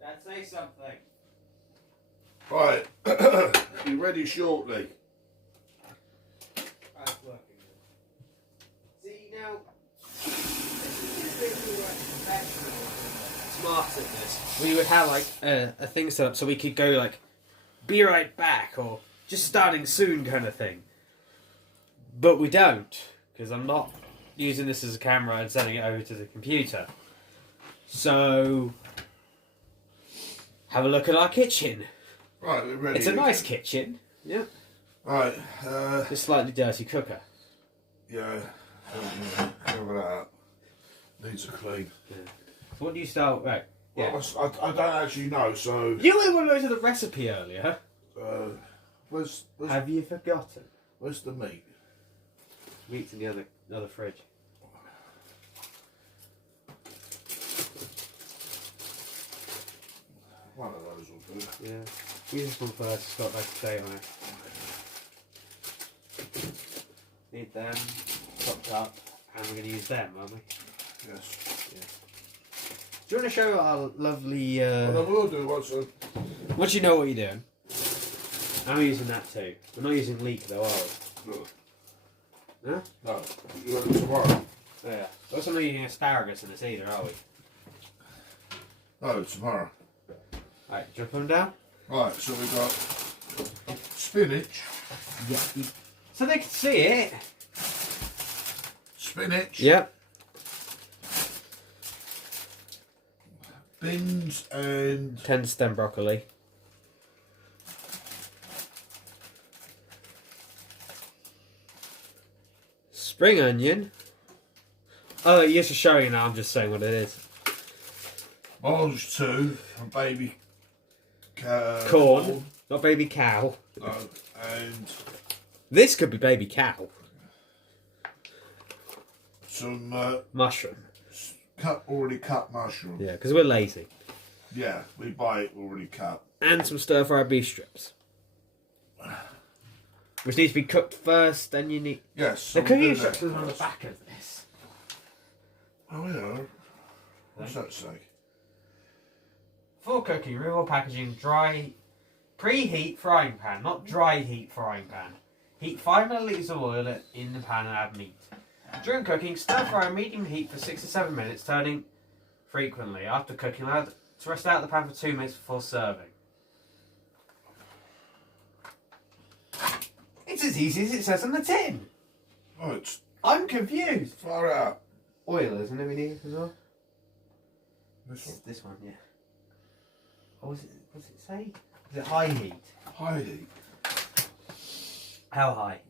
Dad, say something. Right, be ready shortly. That's working. See now, smart at this. We would have like a thing set up so we could go like, be right back or just starting soon kind of thing. But we don't, because I'm not using this as a camera and sending it over to the computer. So, have a look at our kitchen. Right, we're ready. It's a nice kitchen. Yeah. Right, It's a slightly dirty cooker. yeah, cover that up. Needs a clean. Yeah. So what do you start? Right. Yeah. Well, I don't actually know, so... You were going to go to the recipe earlier. Where's Have you forgotten? where's the meat? Meat's in the other fridge. One of those will do. Yeah. Use this one first. It's got like a date on it. Need them chopped up, and we're going to use them, aren't we? Yes. Yeah. Do you want to show our lovely? Well, I will do Once you know what you're doing. I'm using that too. We're not using leek though, are we? No. No? No. You want it tomorrow? Oh, yeah. We're also not using asparagus in this either, are we? No, tomorrow. Alright, do you want to put them down? Right, so we've got spinach. Yeah. So they can see it. Spinach. Yep. Beans and 10 stem broccoli. Spring onion. Oh, you're just showing it now, I'm just saying what it is. Orange 2 and baby Corn. Not baby cow. No, and This could be baby cow. some Mushroom. already cut mushroom. Yeah, because we're lazy. Yeah, we buy it already cut. And some stir-fried beef strips. Which needs to be cooked first, then you need... Yes. The so we'll cooking do that instructions are on the first. back of this. Oh yeah. What's that say? For cooking, remove all packaging, dry... Preheat frying pan, not dry heat frying pan. Heat 5 millilitres of oil in the pan and add meat. During cooking, stir fry on medium heat for 6 to 7 minutes, turning frequently. After cooking, add to rest out the pan for 2 minutes before serving. It's as easy as it says on the tin. Oh, it's I'm confused. far out. Oil, isn't it, we need as well? This one. This one, yeah. Oh, was it? What's it say? Is it high heat? High heat. How high?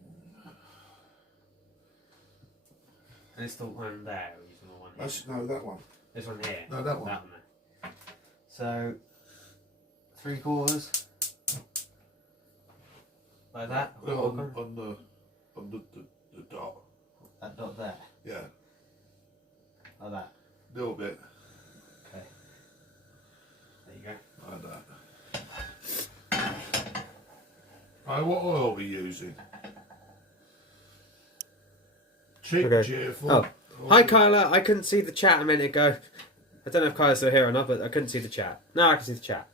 And it's the one there, or using the one here? That's no, that one. This one here? No, that one. That one there. So, 3/4. Like that? On the dot. That dot there? Yeah, Like that? little bit Okay. There you go. like that. Right, what oil are we using? Cheap, Okay. cheerful. Oh. Hi Kyla, I couldn't see the chat a minute ago. I don't know if Kyla's still here or not, but I couldn't see the chat. No, I can see the chat.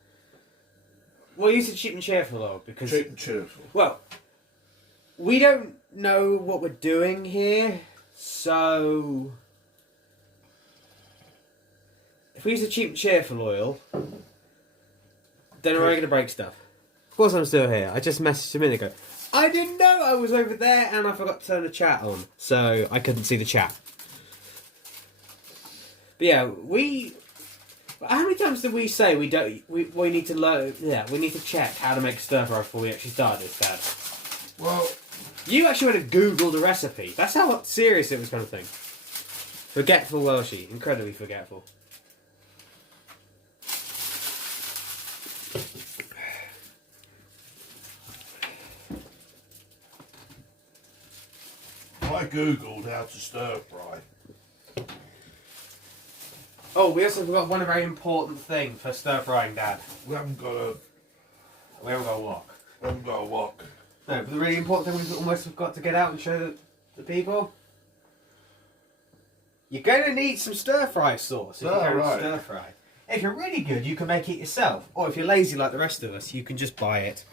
We'll use it cheap and cheerful though, because... Cheap and cheerful. Well, we don't know what we're doing here, so... If we use the cheap and cheerful oil, then we're going to break stuff. Of course I'm still here. I just messaged a minute ago. I didn't know I was over there and I forgot to turn the chat on, so I couldn't see the chat. But yeah, how many times did we say we need to learn? Yeah, we need to check how to make a stir fry before we actually start this, Dad. Well, You actually went to Google the recipe. That's how serious it was, kind of thing. Forgetful Welshie, incredibly forgetful. I googled how to stir fry. Oh, we also forgot one very important thing for stir frying, Dad. We haven't got a wok. wok. No, but the really important thing we've almost got to get out and show the people. You're going to need some stir-fry sauce if you're going right. to stir-fry. If you're really good, you can make it yourself. Or if you're lazy like the rest of us, you can just buy it.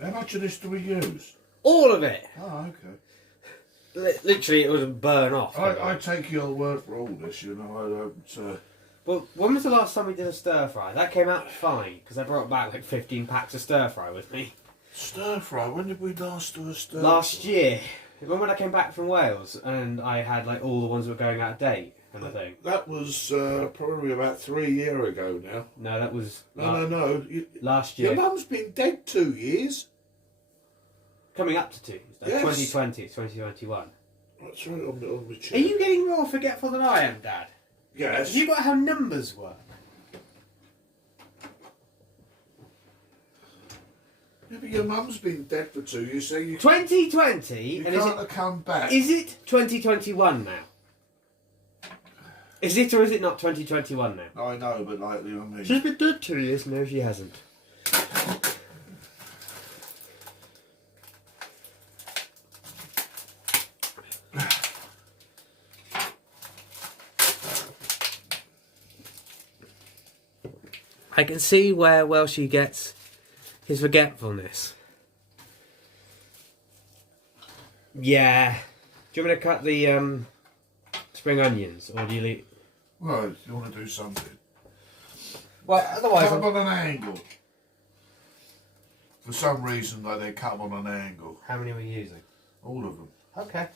How much of this do we use? All of it! Oh, okay. Literally, it would burn off. I take your word for all this, you know. I don't... Well, when was the last time we did a stir-fry? That came out fine, because I brought back like 15 packs of stir-fry with me. Stir-fry? When did we last do a stir-fry? Last year. Remember when I came back from Wales and I had like all the ones that were going out of date kind of thing? That was probably about 3 years ago now. No, that was... No. Last year. Your mum's been dead 2 years. Coming up to 2. Yes. 2020, 2021. That's right, on the chair. Are you getting more forgetful than I am, Dad? Yes. Have you got how numbers work? Yeah, but your mum's been dead for 2 years, so you 2020? you And can't have come back. is it 2021 now? Is it or is it not 2021 now? I know, but like, you know what I mean? She's been dead 2 years, no she hasn't. I can see where Welshie gets his forgetfulness. Yeah. Do you want me to cut the spring onions, or do you leave? Well, you want to do something. Well, otherwise, Cut them on an angle. For some reason, like they cut them on an angle. how many are we using? All of them. Okay.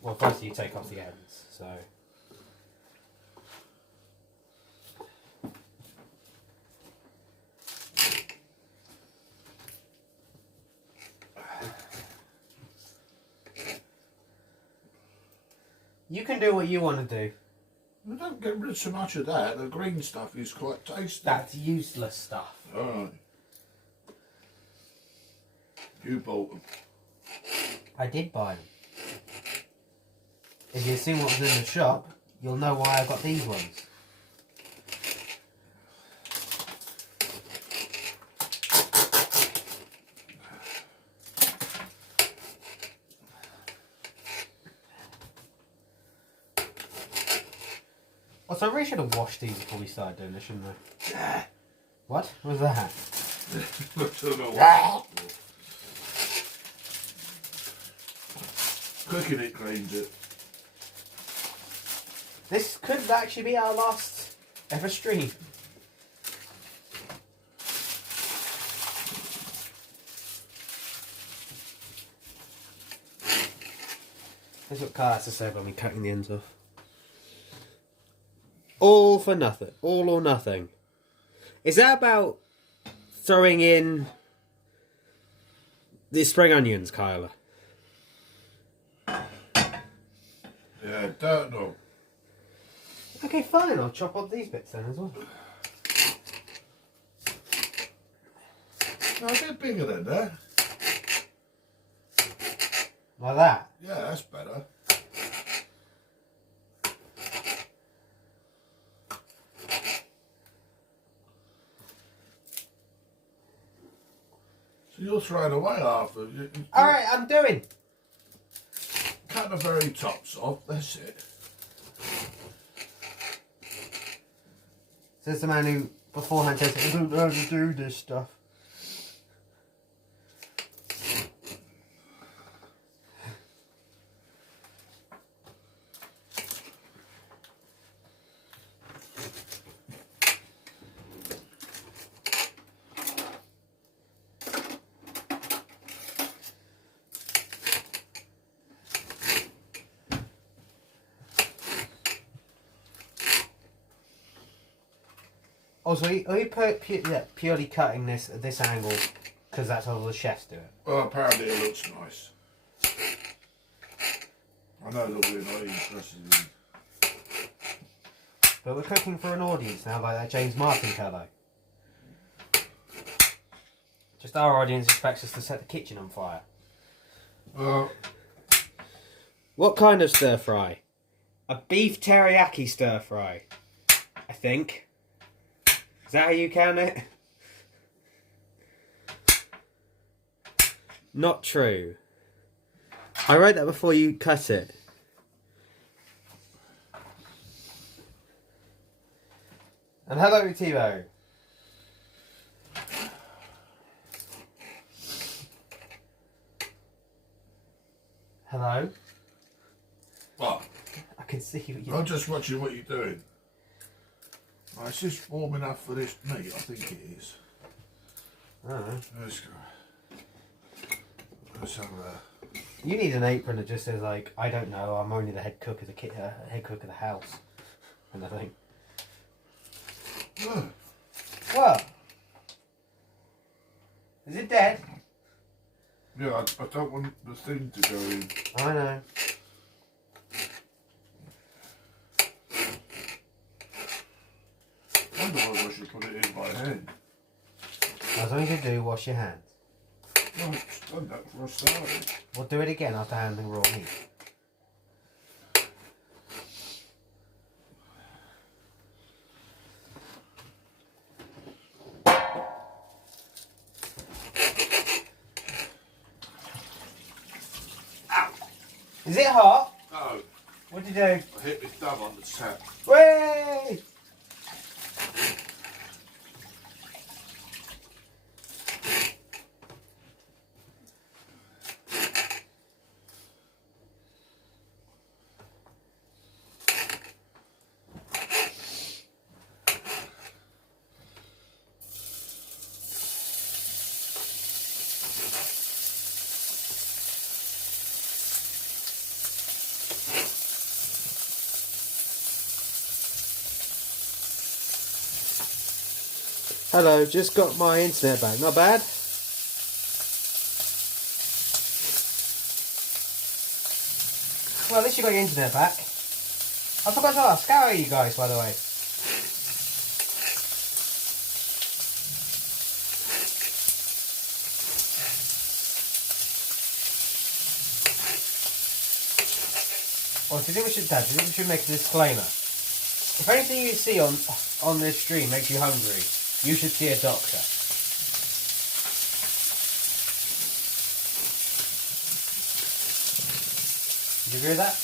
Well, first you take off the ends, so. You can do what you want to do. We don't get rid of so much of that. The green stuff is quite tasty. That's useless stuff. Alright. You bought them. I did buy them. If you've seen what was in the shop, you'll know why I got these ones. Also, I really should have washed these before we started doing this, shouldn't I? What was that? I don't know what. Cooking it cleans it. This could actually be our last ever stream. Here's what Carl has to say about me cutting the ends off. All for nothing. All or nothing. Is that about throwing in the spring onions, Kyla? Yeah, don't know. Okay, fine. I'll chop up these bits then as well. No, a bit bigger than that. Like that? Yeah, that's better. So you're throwing away half of it. Alright, I'm doing. Cut the very tops off, that's it. Says the man who beforehand says, I don't know how to do this stuff. Also, are you purely cutting this at this angle because that's how the chefs do it? Well, apparently it looks nice. I know that we're not interested in. But we're cooking for an audience now, like that James Martin fellow. Just our audience expects us to set the kitchen on fire. What kind of stir fry? A beef teriyaki stir fry, I think. Is that how you count it? Not true. I wrote that before you cut it. And hello, Tebow. Hello? What? I can see you. I'm just watching what you're doing. Right, is this warm enough for this meat? I think it is. I don't know. Let's go. Let's have a... You need an apron that just says like, I don't know, I'm only the head cook of the head cook of the house. And I think. What? Is it dead? Yeah, I don't want the thing to go in. I know. I wonder whether I should put it in by hand. As long as you do, wash your hands. Well, I've done that for a start. We'll do it again after handling raw meat. Is it hot? No, What'd you do? I hit my thumb on the tap. Way! Hello, just got my internet back. Not bad? Well, at least you got your internet back. I forgot to ask, how are you guys, by the way? Well, do you think we should, Dad, do you think we should make a disclaimer? If anything you see on this stream makes you hungry, you should see a doctor. Do you agree with that?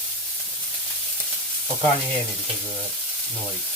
Or can't you hear me because of the noise?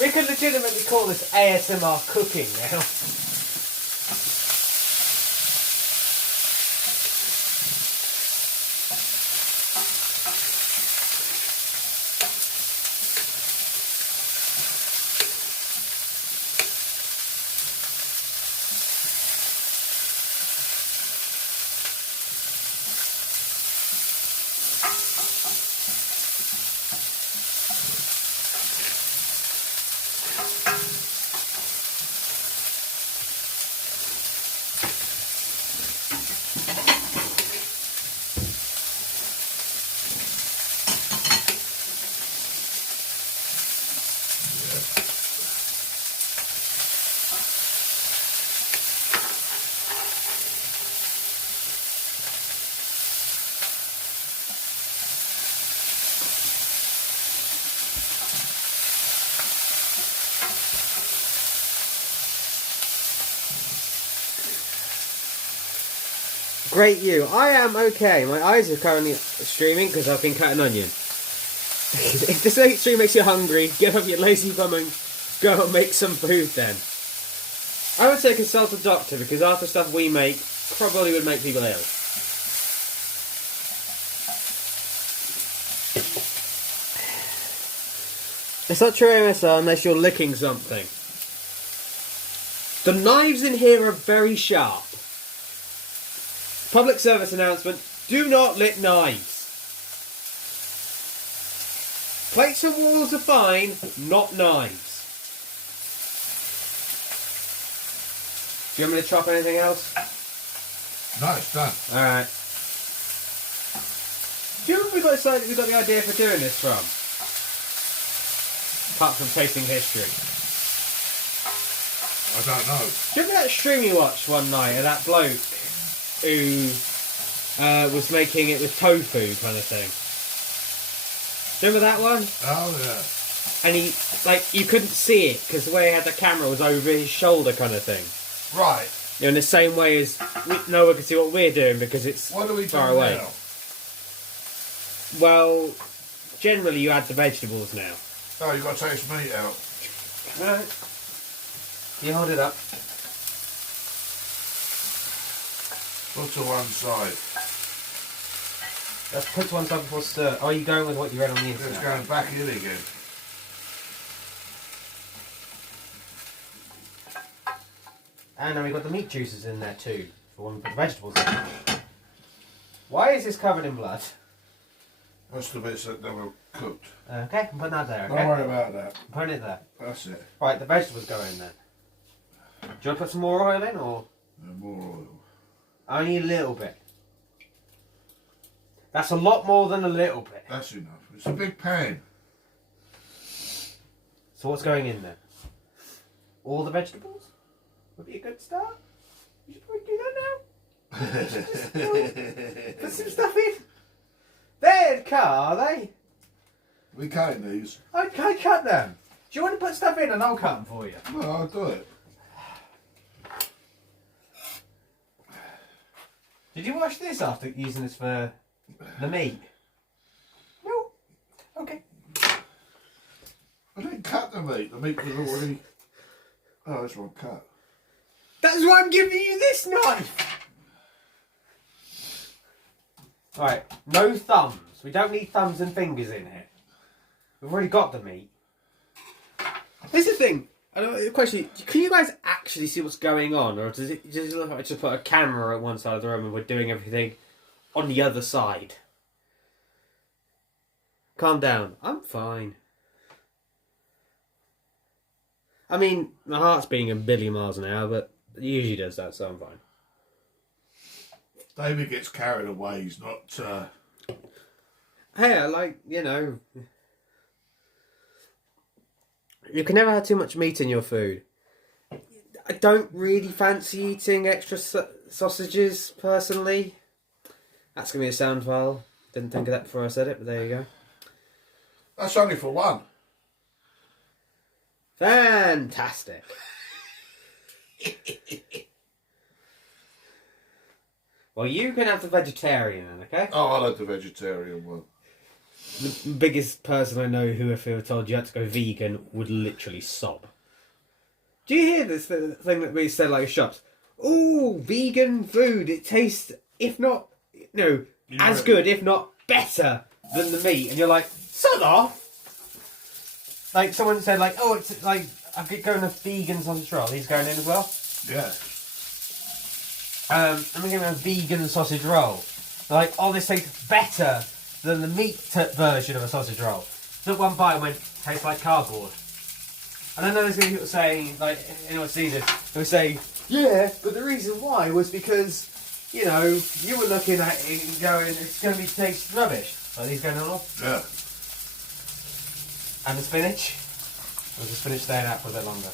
We could legitimately call this ASMR cooking now. Great you. I am okay. My eyes are currently streaming because I've been cutting onion. If this stream makes you hungry, give up your lazy bum and go and make some food then. I would say consult a doctor because half the stuff we make probably would make people ill. It's not true MSR unless you're licking something. The knives in here are very sharp. Public service announcement, do not lick knives. Plates and walls are fine, not knives. Do you want me to chop anything else? No, it's done. Alright. Do you know where we got the idea for doing this from? Apart from chasing history. I don't know. Do you remember that stream you watched one night of that bloke who was making it with tofu kind of thing? Do you remember that one? Oh, yeah. And he, like, you couldn't see it because the way he had the camera was over his shoulder kind of thing. Right. You know, in the same way as no one can see what we're doing because it's What do we far do away. now? Well, generally you add the vegetables now. Oh, you've got to take this meat out. Right. You hold it up. Put to one side. Let's put to one side before stir. Are you going with what you read on the It's internet? going back in again. And then we've got the meat juices in there too, for when we put the vegetables in. Why is this covered in blood? That's the bits that never cooked. Okay, I'm putting that there, okay? Don't worry about that. I'm putting it there. That's it. Right, the vegetables go in there. Do you want to put some more oil in, or And more oil. only a little bit? That's a lot more than a little bit. That's enough. It's a big pan. So what's going in there? All the vegetables? Would be a good start. You should probably do that now. Put some stuff in. They're cut, are they? We cutting these. Okay, cut them. Do you want to put stuff in and I'll cut them for you? No, I'll do it. Did you wash this after using this for the meat? No. Okay. I didn't cut the meat. The meat was already... Oh, this one cut. That's why I'm giving you this knife! Right, no thumbs. We don't need thumbs and fingers in here. We've already got the meat. Here's the thing. I don't know, question, can you guys actually see what's going on? Or does it look like I just put a camera at one side of the room and we're doing everything on the other side? Calm down. I'm fine. I mean, my heart's beating a billion miles an hour, but it usually does that, so I'm fine. David gets carried away. He's not... Hey, I like, you know... You can never have too much meat in your food. I don't really fancy eating extra sausages, personally. That's going to be a sound file. Didn't think of that before I said it, but there you go. That's only for one. Fantastic. Well, you can have the vegetarian then, okay? Oh, I like the vegetarian one. The biggest person I know who, if they were told you had to go vegan, would literally sob. Do you hear this thing that we said like shops? Ooh, vegan food. It tastes, if not, as good, if not better than the meat. And you're like, sod off. Like someone said, like, oh, it's like I'm going a vegan sausage roll. He's going in as well. Yeah. I'm gonna give him a vegan sausage roll. They're like, oh, this tastes better than the meat version of a sausage roll. Took one bite and went, tastes like cardboard. And I know there's going to be people saying, like, you know what's easier? They were saying, yeah, but the reason why was because, you know, you were looking at it and going, it's going to be taste rubbish. Are these going on? Yeah. And the spinach? Or was the spinach staying out for a bit longer?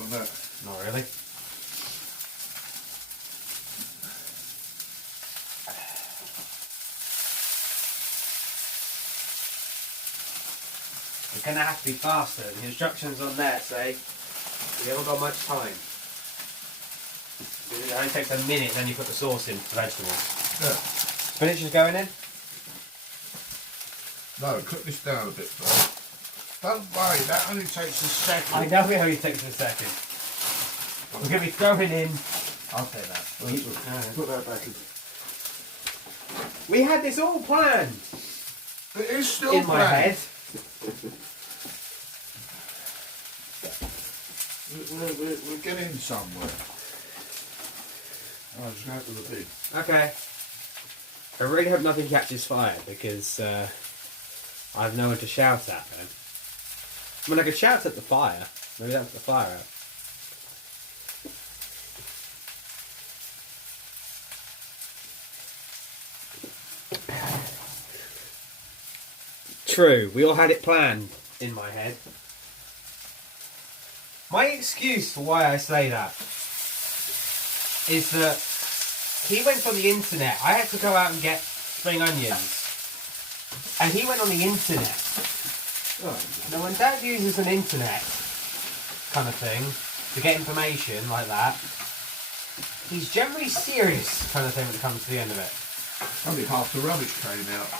Like that. Not really. It's going to have to be faster. The instructions on there say we haven't got much time. It only takes a minute, then you put the sauce in for vegetables. Yeah. Spinach is going in? No, cook this down a bit first. Don't worry, that only takes a second. I know it only takes a second. We're going to be throwing in... I'll say that. Put that back in. We had this all planned. It is still In my head. We're getting somewhere. Oh, just go to the big. Okay. I really hope nothing catches fire because I have no one to shout at then. I mean, I could shout at the fire. Maybe that's the fire out. True, we all had it planned in my head. My excuse for why I say that is that he went on the internet. I had to go out and get spring onions. And he went on the internet. Now when Dad uses an internet kind of thing to get information like that, he's generally serious kind of thing when it comes to the end of it. Only half the rubbish came out.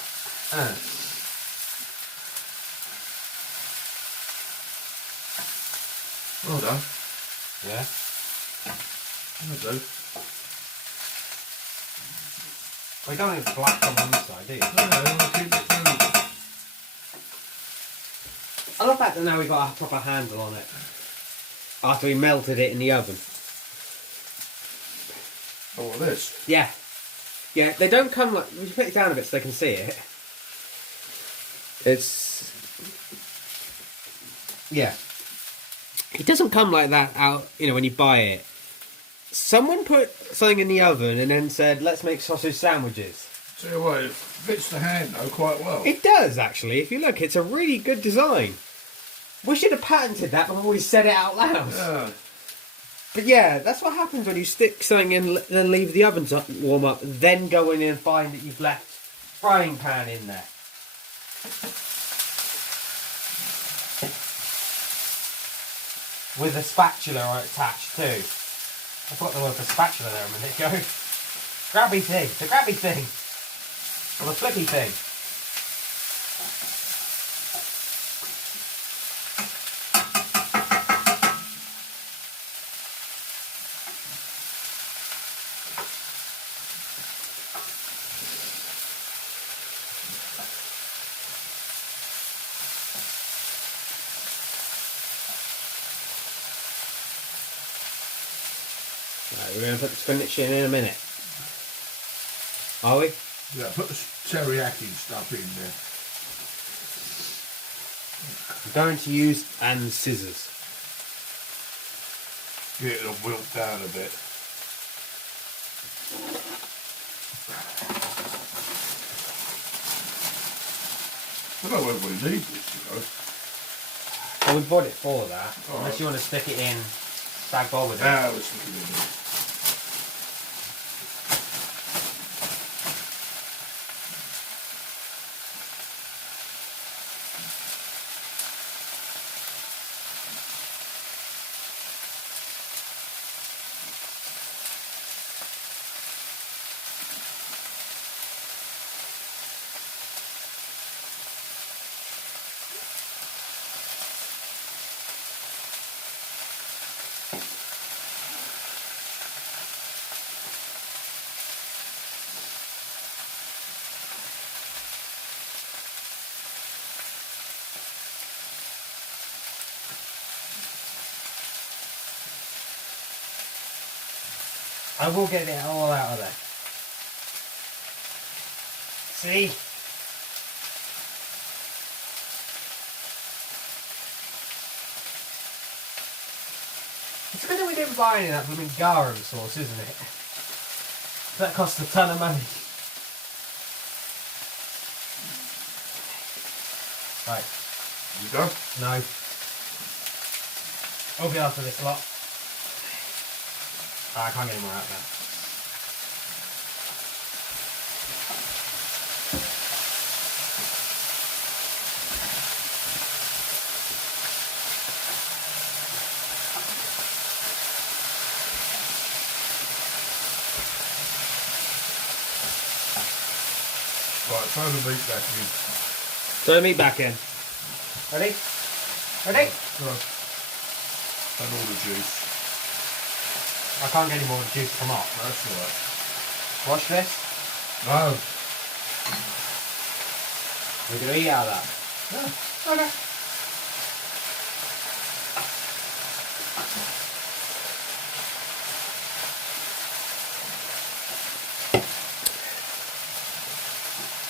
Well done. Yeah. I do. Well, you don't want it black on one side, do you? No, I want to keep it through. I love that now we got a proper handle on it. After we melted it in the oven. Oh, well, this. Yeah. Yeah, they don't come like... We should put it down a bit so they can see it. It's... Yeah. It doesn't come like that out, you know, when you buy it. Someone put something in the oven and then said, let's make sausage sandwiches. Tell you what, it fits the hand though quite well. It does, actually. If you look, it's a really good design. We should have patented that before we said it out loud. Yeah. But yeah, that's what happens when you stick something in, then leave the oven to warm up, then go in and find that you've left frying pan in there. With a spatula attached too. I forgot the word for spatula there a minute ago. Grabby thing, the grabby thing. Or the flippy thing. Right, we're going to put the spinach in a minute. Are we? Yeah, put the teriyaki stuff in there. I'm going to use scissors. Get it wilt down a bit. I don't know whether we need this, you know. Well, we bought it for that. All Unless right. you want to stick it in bag bowl with it. Now let's look at it. I will get it all out of there. See? It's good that we didn't buy any of that blooming garum sauce, isn't it? That cost a ton of money. Right. You done? No. I'll be after this lot. I can't get any more out now. Right, throw the meat back in. Throw the meat back in. Ready? Ready? And all the juice. I can't get any more juice to come off. That's right. Wash this. No. We're going to eat out of that. Yeah. Okay.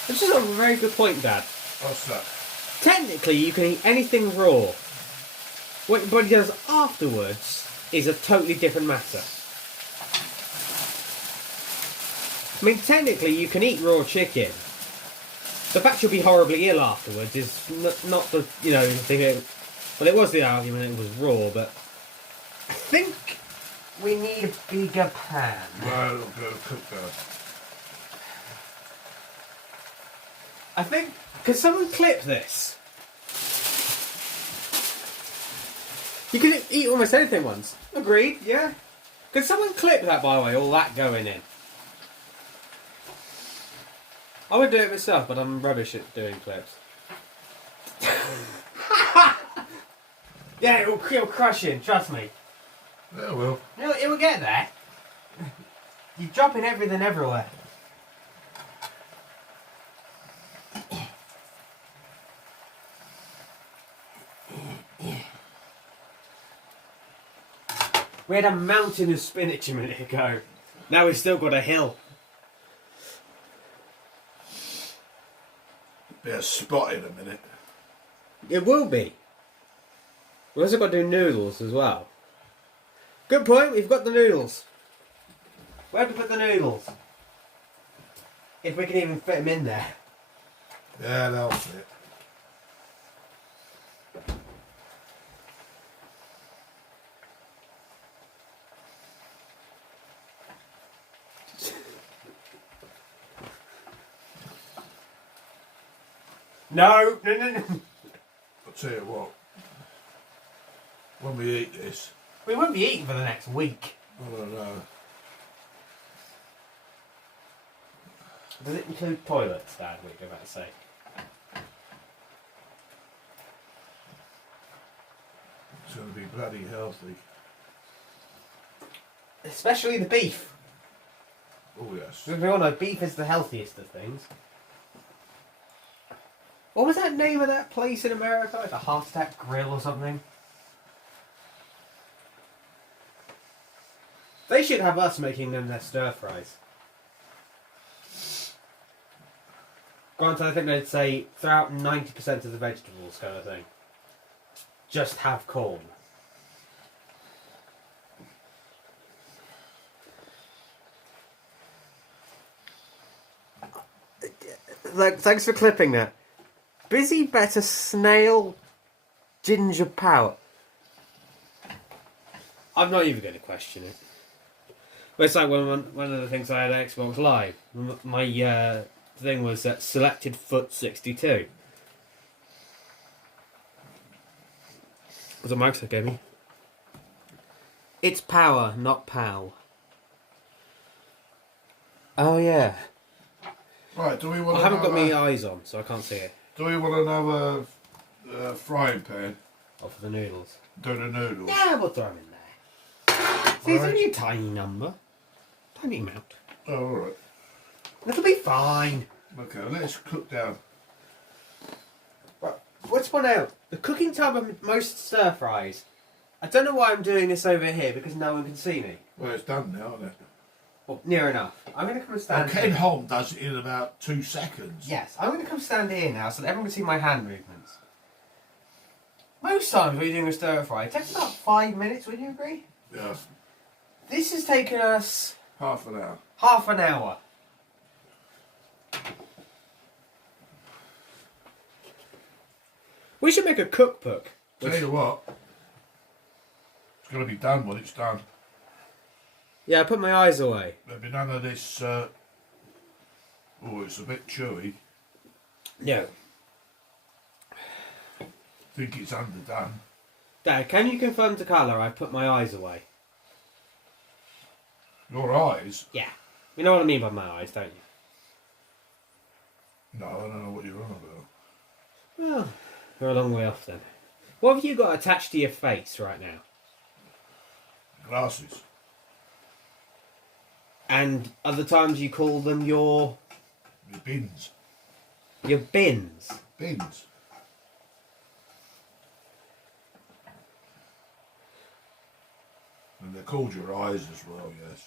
This is a very good point, Dad. What's that? Technically, you can eat anything raw. What your body does afterwards is a totally different matter. I mean, technically, you can eat raw chicken. The fact you'll be horribly ill afterwards is not the, you know, thing. Well, it was the argument it was raw, but I think we need a bigger pan. Well, it'll go cook that. I think, could someone clip this? You can eat almost anything once. Agreed, yeah. Could someone clip that, by the way, all that going in? I would do it myself, but I'm rubbish at doing clips. Yeah, it'll crush in, trust me. Yeah, well. It will get there. You're dropping everything everywhere. We had a mountain of spinach a minute ago. Now we've still got a hill. Be a spot in a minute. It will be. We've also got to do noodles as well. Good point, we've got the noodles. Where do we put the noodles? If we can even fit them in there. Yeah, that'll fit. No. I'll tell you what. When we eat this, We won't be eating for the next week. I don't know. Does it include toilets, Dad, what you're about to say? It's going to be bloody healthy. Especially the beef. Oh, yes. Because we all know beef is the healthiest of things. What was that name of that place in America? Like a Heart Attack Grill or something? They should have us making them their stir fries. Granted, I think they'd say throw out 90% of the vegetables kind of thing. Just have corn. Like, thanks for clipping that. Busy better snail ginger power. I'm not even going to question it. But it's like one of the things I had at Xbox Live. My thing was that selected foot 62. Was what Microsoft gave me. It's power, not pal. Oh yeah. Right, do we want I haven't got my eyes on, so I can't see it. Do we want another frying pan? Oh, for the noodles. Do the noodles? Yeah, we'll throw them in there. See, it's Right. only a tiny number. Tiny amount. Oh, alright. It'll be fine. Okay, let's cook down. Right, let's point out, the cooking time of most stir fries, I don't know why I'm doing this over here, because no one can see me. Well, it's done now, isn't it? Well, near enough. I'm going to come and stand Ken here. Holm does it in about 2 seconds. Yes, I'm going to come stand here now so that everyone can see my hand movements. Most times when you're doing a stir fry, it takes about 5 minutes, would you agree? Yeah. This has taken us Half an hour. half an hour. We should make a cookbook. Tell you what, it's going to be done when it's done. Yeah, I put my eyes away. There'll be none of this, oh, it's a bit chewy. No. I think it's underdone. Dad, can you confirm to Carla I've put my eyes away? Your eyes? Yeah. You know what I mean by my eyes, don't you? No, I don't know what you're on about. Well, we're a long way off then. What have you got attached to your face right now? Glasses. And other times you call them your Your bins. bins. Bins. And they're called your eyes as well, yes.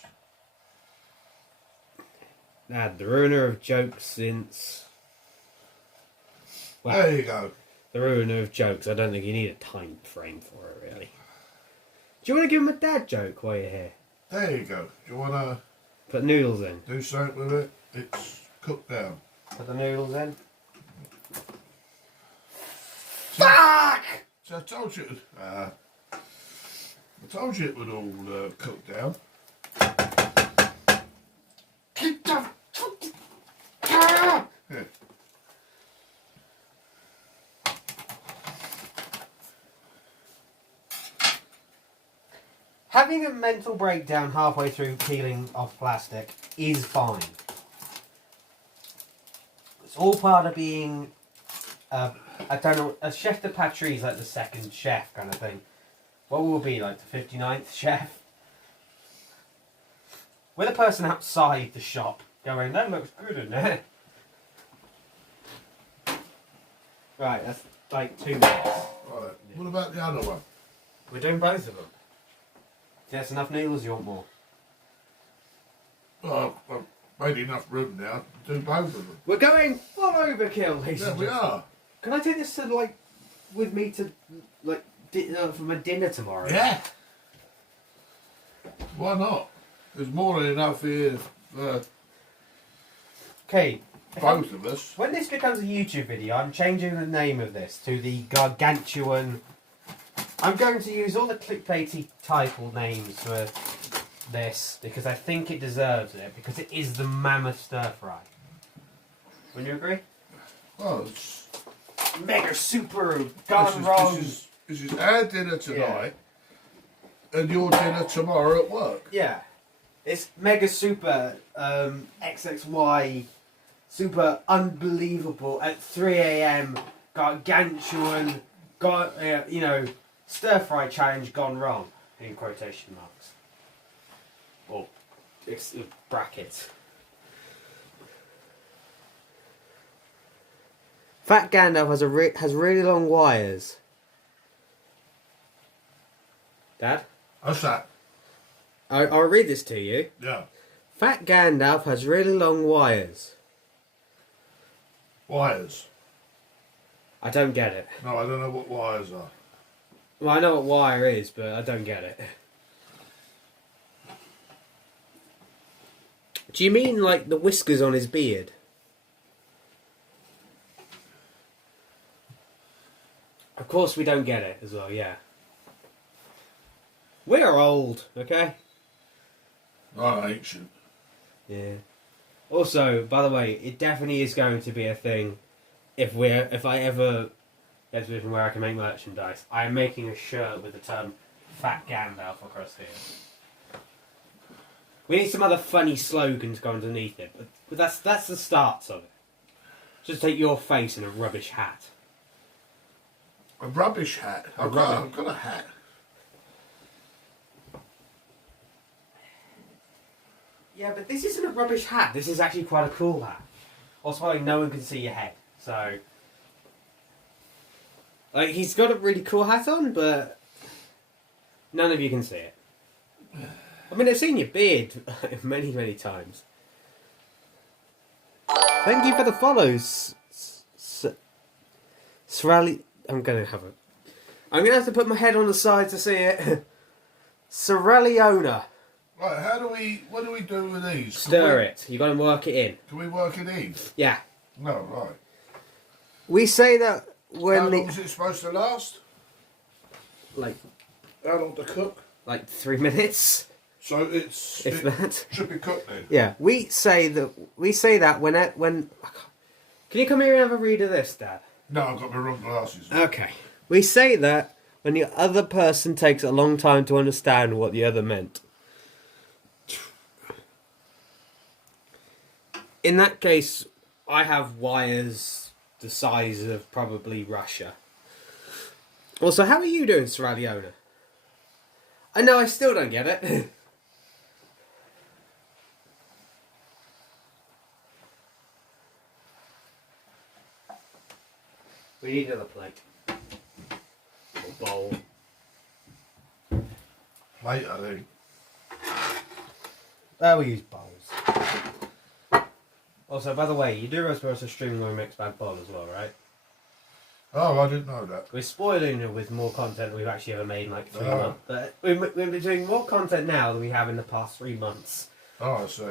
Dad, the ruiner of jokes since Well, There you go. the ruiner of jokes. I don't think you need a time frame for it, really. Do you want to give him a dad joke while you're here? There you go. Do you want to Put noodles in. do something with it? It's cooked down. Put the noodles in. Fuck! So I told you. I told you it would all cook down. Keep the. Here. Having a mental breakdown halfway through peeling off plastic is fine. It's all part of being, I don't know, a chef de patrie is like the second chef kind of thing. What will be like the 59th chef? With a person outside the shop going, that looks good in there. Right, that's like 2 minutes. Right. What about the other one? We're doing both of them. There's enough noodles, you want more? Well, I've made enough room now to do both of them. We're going full overkill, ladies Yeah, and we gentlemen. are. Can I take this to, like, with me to, like, for my dinner tomorrow? Yeah. Why not? There's more than enough here for Okay. both of us. When this becomes a YouTube video, I'm changing the name of this to the Gargantuan. I'm going to use all the clickbaity title names for this because I think it deserves it because it is the mammoth stir fry. Would you agree? Well, it's, Mega super gone wrong. This is our dinner tonight and your dinner tomorrow at work. Yeah, it's mega super XXY super unbelievable at 3 a.m. Gargantuan, you know, stir fry challenge gone wrong in quotation marks or brackets. Fat Gandalf has really long wires. Dad, What's that? I'll read this to you. Yeah. Fat Gandalf has really long wires. Wires. I don't get it. No, I don't know what wires are. Well, I know what wire is, but I don't get it. Do you mean like the whiskers on his beard? Of course we don't get it as well, yeah. We're old, okay? Oh, ancient. Yeah. Also, by the way, it definitely is going to be a thing if I ever get to a position where I can make merchandise. I'm making a shirt with the term Fat Gandalf across here. We need some other funny slogan to go underneath it, but that's the start of it. Just take your face in a rubbish hat. A rubbish hat. I've got a hat. Yeah, but this isn't a rubbish hat. This is actually quite a cool hat. Also, like, no one can see your head, so... Like, he's got a really cool hat on, but... none of you can see it. I mean, I've seen your beard many, many times. Thank you for the follows. Srally... I'm going to have to put my head on the side to see it. Serraliona. Right, what do we do with these? Stir it. You got to work it in. Can we work it in? Yeah. No, right. We say that when How long is it supposed to last? like How long to cook? like 3 minutes. So it's If it that. should be cooked then. Yeah. We say that when. Can you come here and have a read of this, Dad? No, I've got my wrong glasses. Okay. We say that when the other person takes a long time to understand what the other meant. In that case, I have wires the size of probably Russia. Also, how are you doing, Serraliona? I know I still don't get it. We need another plate. Or bowl. Plate, I think. We use bowls. Also, by the way, you do supposed to stream my mixed bag bowl as well, right? Oh, I didn't know that. We're spoiling it with more content we've actually ever made in like 3 Oh. months. But we've been doing more content now than we have in the past 3 months. Oh, I see.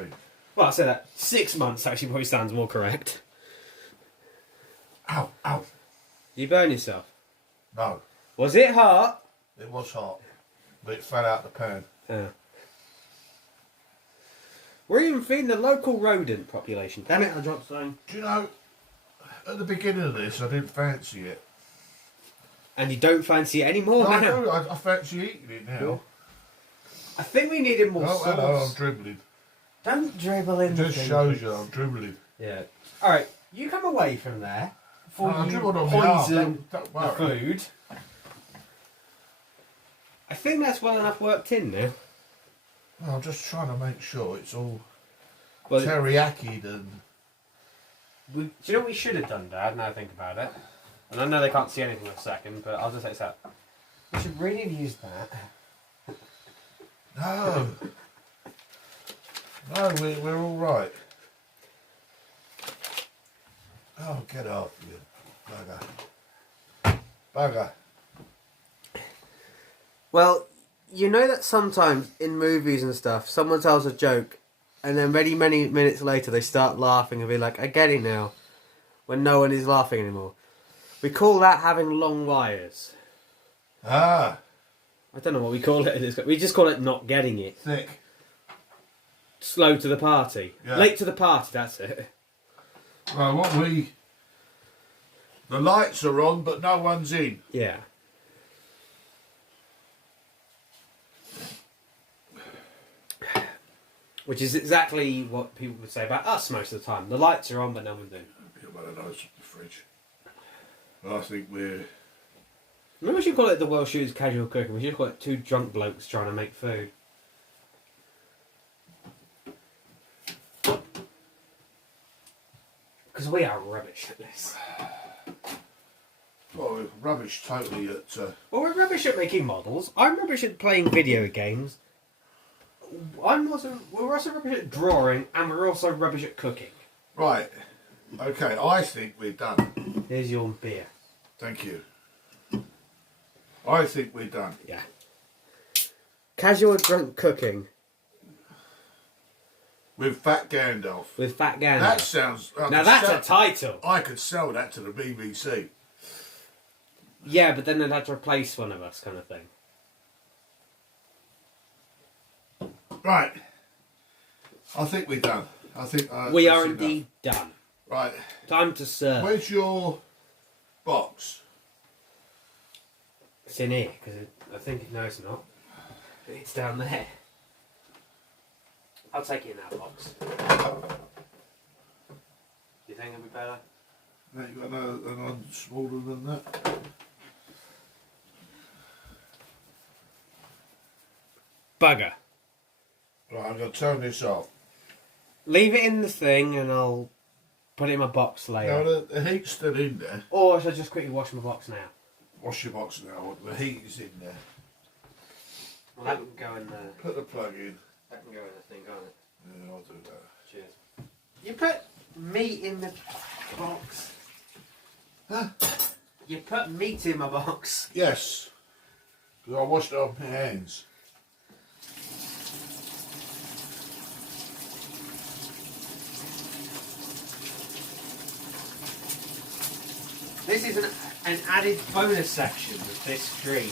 Well, I say that 6 months actually probably sounds more correct. Ow, ow. You burn yourself. No, Was it hot? it was hot, but it fell out the pan. Yeah. We're even feeding the local rodent population. Damn it, I dropped something. Do you know, at the beginning of this, I didn't fancy it. And you don't fancy it anymore No, I now? do. I fancy eating it now. I think we needed more Oh, sauce. hello, I'm dribbling. Don't dribble in. It just shows you I'm dribbling. Yeah. Alright, you come away from there before No, I you dribbled on my arm. poison Don't the worry. food. I think that's well enough worked in now. No, I'm just trying to make sure it's all Well, teriyaki and... do you know what we should have done, Dad, now I think about it? And I know they can't see anything in a second, but I'll just say that. We should really have used that. No. No, we're all right. Oh, get off, you bugger. Bugger. Well, you know that sometimes in movies and stuff, someone tells a joke, and then many minutes later they start laughing and be like, I get it now, when no one is laughing anymore. We call that having long wires. Ah, I don't know what we call it. We just call it not getting it. thick. Slow to the party. Yeah. Late to the party, that's it. Well, the lights are on, but no one's in. Yeah. Which is exactly what people would say about us most of the time. The lights are on, but no one's in. Get one of those from the fridge. I think we're... Maybe we should call it the Thewelshshooters casual cooking. We should call it 2 drunk blokes trying to make food. Because we are rubbish at this. Well, we're rubbish totally at... Well, we're rubbish at making models. I'm rubbish at playing video games. We're also rubbish at drawing, and we're also rubbish at cooking. Right. Okay, I think we're done. Here's your beer. Thank you. I think we're done. Yeah. Casual drunk cooking With Fat Gandalf. with Fat Gandalf. That sounds... Now that's a title. I could sell that to the BBC. Yeah, but then they'd have to replace one of us, kind of thing. Right. I think we're done. I think We that's are enough. indeed done. Right. Time to serve. Where's your box? It's in here, because I think... No, it's not. It's down there. I'll take it in that box. You think it'll be better? No, you got another one smaller than that. Bugger. Right, I'm going to turn this off. Leave it in the thing and I'll put it in my box later. Now, the heat's still in there. Or should I just quickly wash my box now? Wash your box now. The heat is in there. Well, that can go in the... Put the plug in. That can go in the thing, can't it? Yeah, I'll do that. Cheers. You put meat in the box. Huh? You put meat in my box. Yes. Because I washed it off my hands. This is an added bonus section of this stream.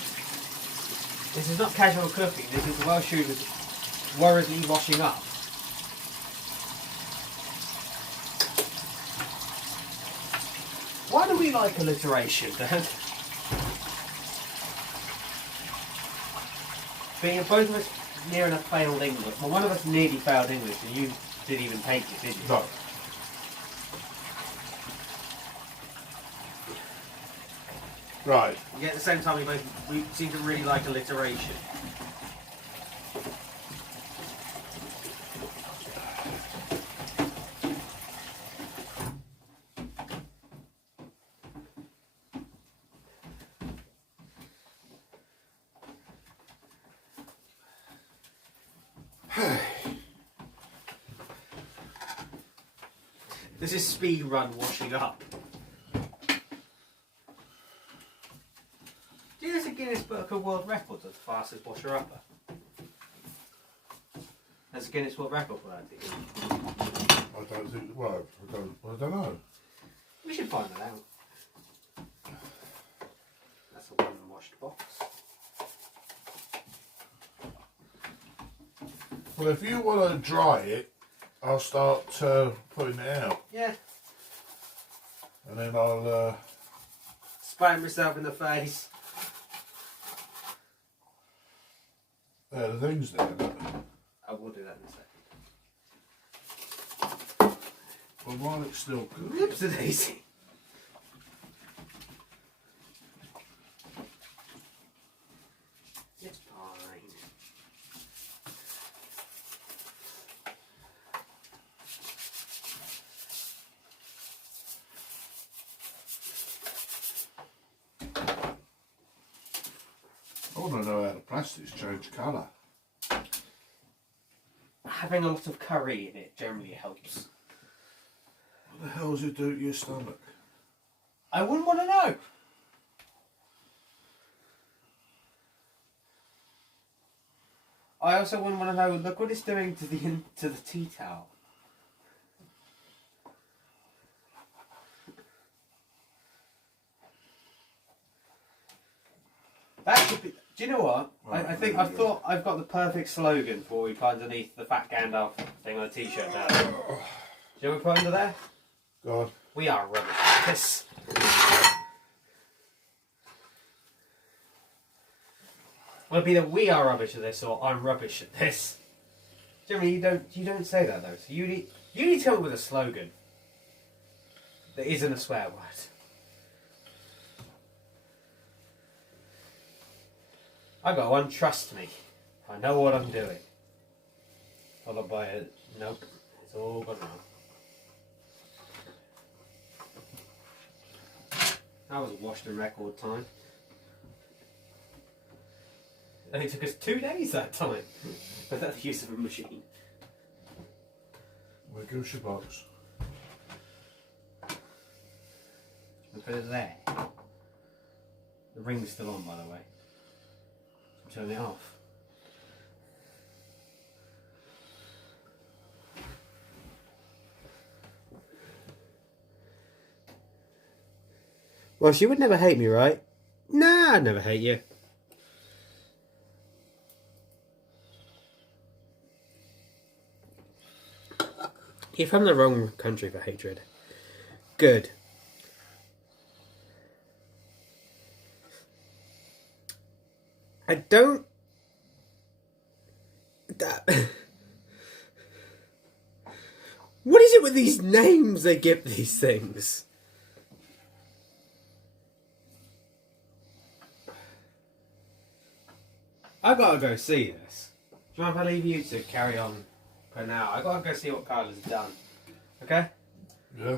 This is not casual cooking, this is the Thewelshshooters worriedly washing up. Why do we like alliteration, Dad? Being both of us near enough failed English. Well, one of us nearly failed English and you didn't even take it, did you? No. Right. Yet at the same time we seem to really like alliteration. This is speed run washing up. Guinness Book of World Records as the fastest washer-upper? There's a Guinness World Record for that, do you? I don't think. Well, I don't know. We should find that out. That's a one-washed box. Well, if you want to dry it, I'll start putting it out, Yeah. and then I'll. Spraying myself in the face. There, the thing's there. Look. I will do that in a second. Well, while it's still good. Whoops a daisy. It's fine. I want to know how the plastics change colour. Having a lot of curry in it generally helps. What the hell does it do to your stomach? I wouldn't want to know. I also wouldn't want to know. Look what it's doing to the tea towel. That should be. Do you know what? Right, I think there I've you go. thought I've got the perfect slogan for what we put underneath the fat Gandalf thing on a t-shirt now. Do you know what we put under there? Go on. We are rubbish at this. Well, it'd be that we are rubbish at this, or I'm rubbish at this. Generally, you don't say that though. So you need to come up with a slogan that isn't a swear word. I got one. Trust me, I know what I'm doing. Followed by a nope. It's all gone wrong. That was washed in record time. It only took us 2 days that time without the use of a machine. Where goes your box? We put it there. The ring's still on, by the way. Turn it off. Well, she would never hate me, right? Nah, I'd never hate you. You're from the wrong country for hatred. Good. I don't... What is it with these names they give these things? I gotta go see this. Do you mind if I leave you to carry on for now? I gotta go see what Kyla's done. Okay? Yeah.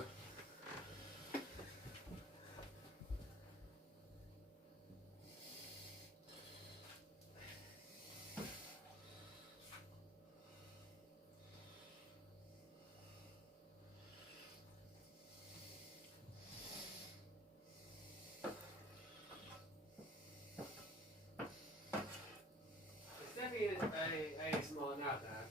It's definitely a ASMR now, Dad.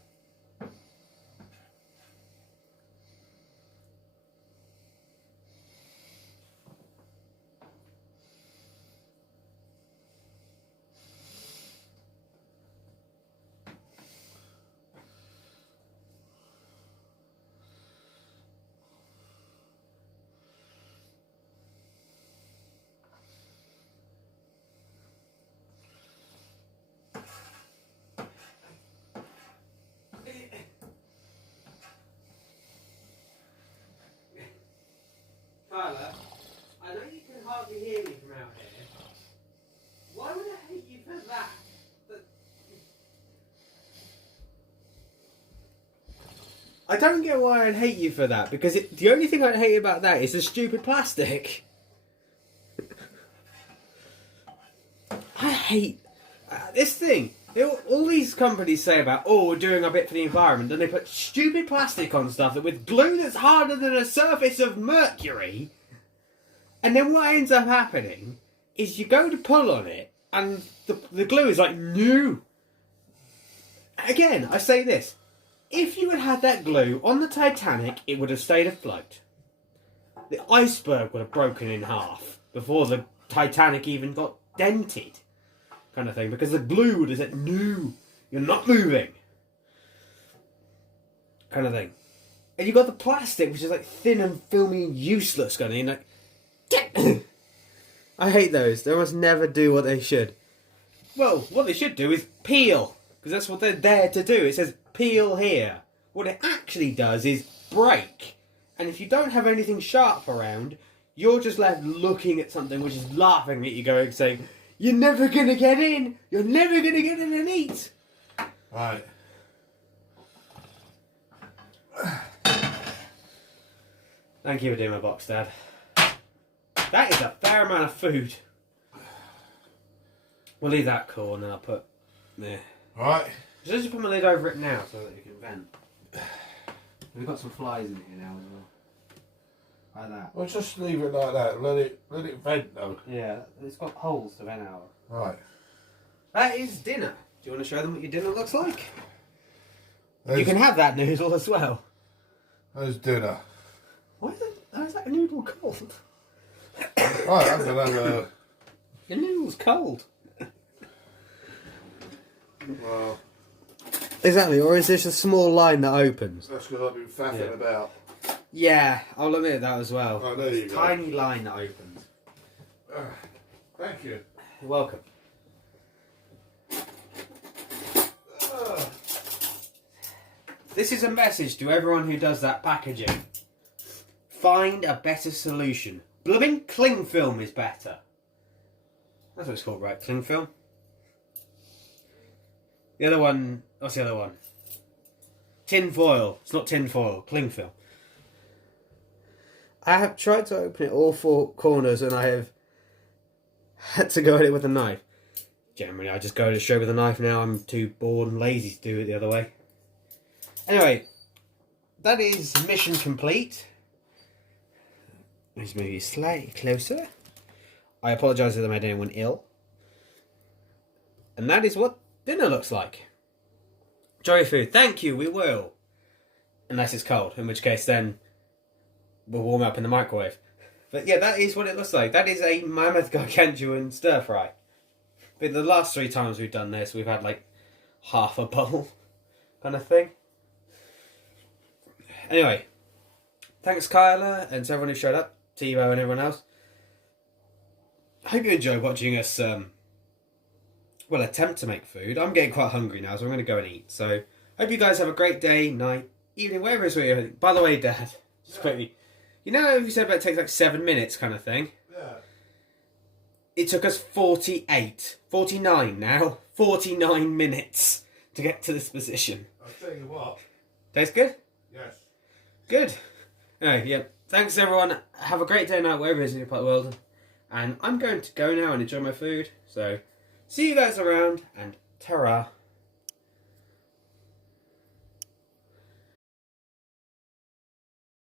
Kyla, I know you can hardly hear me from out here. Why would I hate you for that? I don't get why I'd hate you for that, because the only thing I'd hate about that is the stupid plastic. I hate this thing. All these companies say about, oh, we're doing our bit for the environment, and they put stupid plastic on stuff that with glue that's harder than the surface of Mercury, and then what ends up happening is you go to pull on it, And the glue is like new. Again, I say this. If you had had that glue on the Titanic, it would have stayed afloat. The iceberg would have broken in half before the Titanic even got dented. Kind of thing. Because the glue would have said, no, you're not moving. Kind of thing. And you got the plastic, which is like thin and filmy and useless. Kind of like, I hate those. They must never do what they should. Well, what they should do is peel. Because that's what they're there to do. It says peel here. What it actually does is break. And if you don't have anything sharp around, you're just left looking at something which is laughing at you going, saying, you're never going to get in. You're never going to get in and eat. Right. Thank you for doing my box, Dad. That is a fair amount of food. We'll leave that cool and then I'll put there. Right. Just put my lid over it now so that you can vent. We've got some flies in here now as well. Like that. Well, just leave it like that. Let it vent though. Yeah, it's got holes to vent out. Right. That is dinner. Do you want to show them what your dinner looks like? There's, You can have that noodle as well. there's dinner. Why is that noodle cold? Right, I'm gonna have a. Your noodle's cold. Well, Exactly, or is this a small line that opens? that's because I've been faffing about. Yeah, I'll admit that as well. Oh, there you go. Tiny line that opens. Thank you. You're welcome. This is a message to everyone who does that packaging. Find a better solution. Blooming cling film is better. That's what it's called, right? Cling film? The other one... What's the other one? Tin foil. It's not tin foil. Cling film. I have tried to open it all four corners and I have had to go at it with a knife. Generally, I just go at it straight with a knife now. I'm too bored and lazy to do it the other way. Anyway, that is mission complete. Let's move you slightly closer. I apologise if I made anyone ill. And that is what dinner looks like. Enjoy your food. Thank you, we will. Unless it's cold, in which case then we'll warm up in the microwave. But yeah, that is what it looks like. That is a mammoth gargantuan stir fry. But the last 3 times we've done this, we've had like half a bowl kind of thing. Anyway, thanks Kyla and to everyone who showed up, Tebow and everyone else. I hope you enjoyed watching us, attempt to make food. I'm getting quite hungry now, so I'm going to go and eat. So, hope you guys have a great day, night, evening, wherever it is where you're. By the way, Dad, just quickly, you know you said about it takes like 7 minutes kind of thing? Yeah. It took us 49 now, 49 minutes to get to this position. I'll tell you what. Tastes good? Yes. Good. Anyway, yeah. Thanks everyone. Have a great day now, wherever it is in your part of the world. And I'm going to go now and enjoy my food. So, see you guys around and ta-ra.